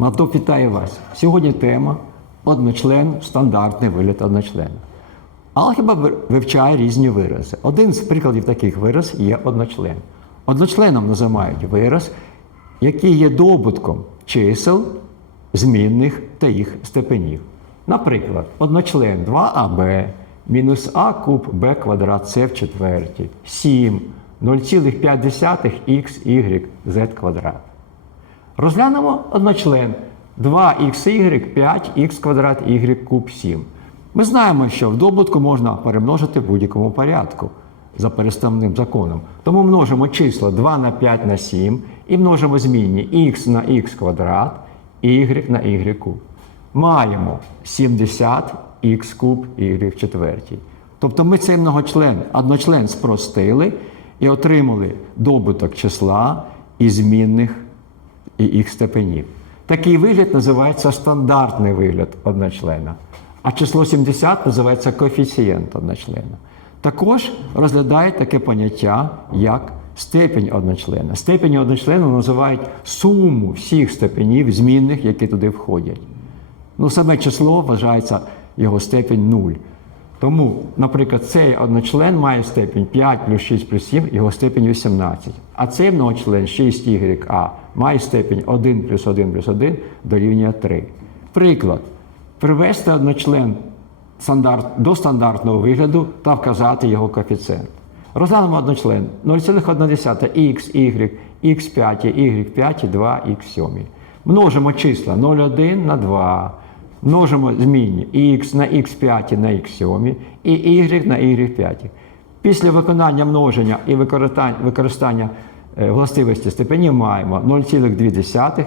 Матоп вітає вас. Сьогодні тема одночлен, стандартний вигляд одночлена. Алгебра вивчає різні вирази. Один з прикладів таких вираз є одночлен. Одночленом називають вираз, який є добутком чисел, змінних та їх степенів. Наприклад, одночлен 2аб мінус а куб б квадрат с в четвертій, 7, 0,5xy z квадрат. Розглянемо одночлен 2xy 5х квадрат y куб 7. Ми знаємо, що в добутку можна перемножити в будь-якому порядку за переставним законом. Тому множимо числа 2 на 5 на 7 і множимо змінні х на х квадрат, y на y куб. Маємо 70 х куб y в четвертій. Тобто ми цей многочлен, одночлен спростили і отримали добуток числа і змінних і їх степенів. Такий вигляд називається стандартний вигляд одночлена. А число 70 називається коефіцієнт одночлена. Також розглядають таке поняття, як степень одночлена. Степень одночлена називають суму всіх степенів змінних, які туди входять. Ну, саме число вважається його степень 0. Тому, наприклад, цей одночлен має степень 5 плюс 6 плюс 7, його степень 18. А цей многочлен 6YA має степень 1 плюс 1 плюс 1 дорівнює 3. Приклад. Привести одночлен стандарт, до стандартного вигляду та вказати його коефіцієнт. Розглянемо одночлен 0,1х, y, x5, y5, 2, x7. Множимо числа 0,1 на 2. Множимо змінні x на x5 на x7 і y на y5. Після виконання множення і використання, е, властивості степенів маємо 0,2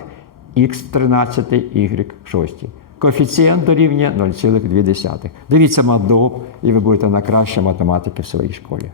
х 13 y 6. Коефіцієнт дорівнює 0,2. Дивіться мадоп, і ви будете на краще математики в своїй школі.